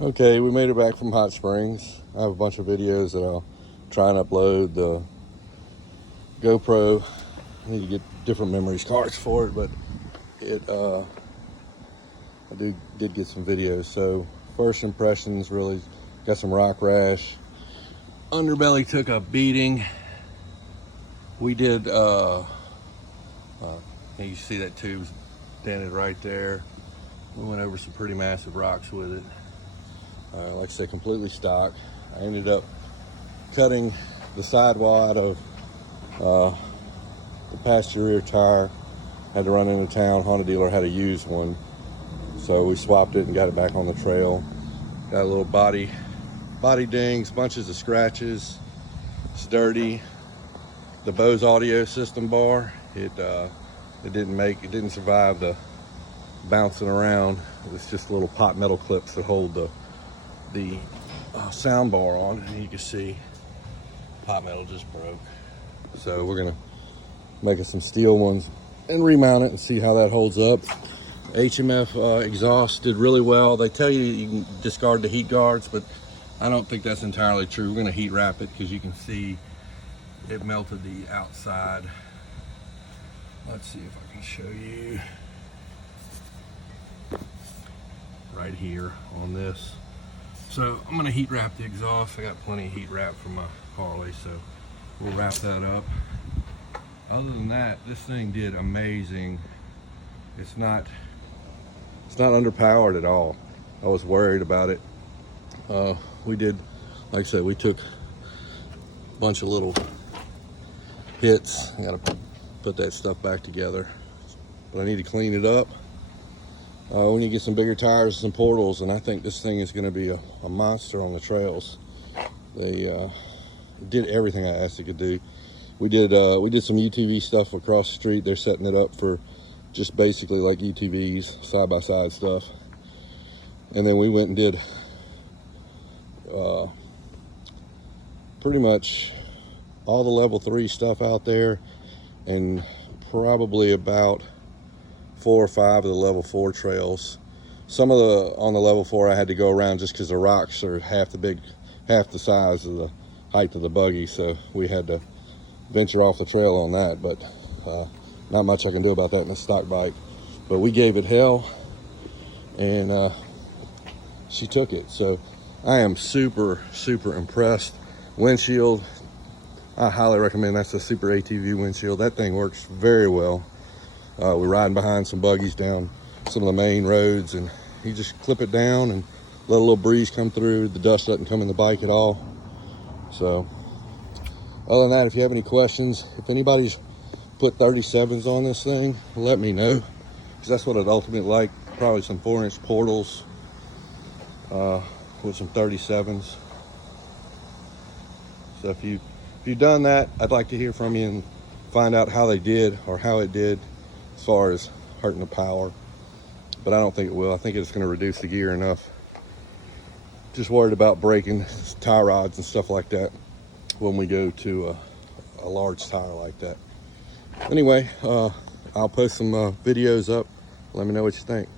Okay, we made it back from Hot Springs. I have a bunch of videos that I'll try and upload. The GoPro, I need to get different memory cards for it, but I did get some videos. So first impressions, really got some rock rash. Underbelly took a beating. We did, you see that tube's dented right there. We went over some pretty massive rocks with it. Like I said, completely stock. I ended up cutting the sidewall out of the passenger rear tire. Had to run into town. Honda dealer had a used one, so we swapped it and got it back on the trail. Got a little body dings, bunches of scratches. It's dirty. The Bose audio system bar, it didn't survive the bouncing around. It's just little pot metal clips that hold the sound bar on, and you can see pot metal just broke. So we're gonna make us some steel ones and remount it and see how that holds up. HMF exhaust did really well. They tell you can discard the heat guards, but I don't think that's entirely true. We're gonna heat wrap it because you can see it melted the outside. Let's see if I can show you right here on this. So I'm gonna heat wrap the exhaust. I got plenty of heat wrap from my Harley, so we'll wrap that up. Other than that, this thing did amazing. It's not underpowered at all. I was worried about it. We did, like I said, we took a bunch of little hits. I gotta put that stuff back together, but I need to clean it up. We need to get some bigger tires, some portals, and I think this thing is going to be a monster on the trails. They did everything I asked it to do. We did some UTV stuff across the street. They're setting it up for just basically like UTVs, side-by-side stuff. And then we went and did pretty much all the level 3 stuff out there, and probably about 4 or 5 of the level 4 trails. Some of on the level 4 I had to go around just because the rocks are half the size of the height of the buggy, so we had to venture off the trail on that. But not much I can do about that in a stock bike. But we gave it hell, and she took it. So I am super impressed. Windshield, I highly recommend. That's a Super ATV windshield. That thing works very well. We're riding behind some buggies down some of the main roads, and you just clip it down and let a little breeze come through. The dust doesn't come in the bike at all. So other than that, if you have any questions, if anybody's put 37s on this thing, let me know, because that's what I'd ultimately like. Probably some 4-inch portals with some 37s. So if you've done that, I'd like to hear from you and find out how they did, or how it did as far as hurting the power. But I don't think it will. I think it's going to reduce the gear enough. Just worried about breaking tie rods and stuff like that when we go to a large tire like that. Anyway, I'll post some videos up. Let me know what you think.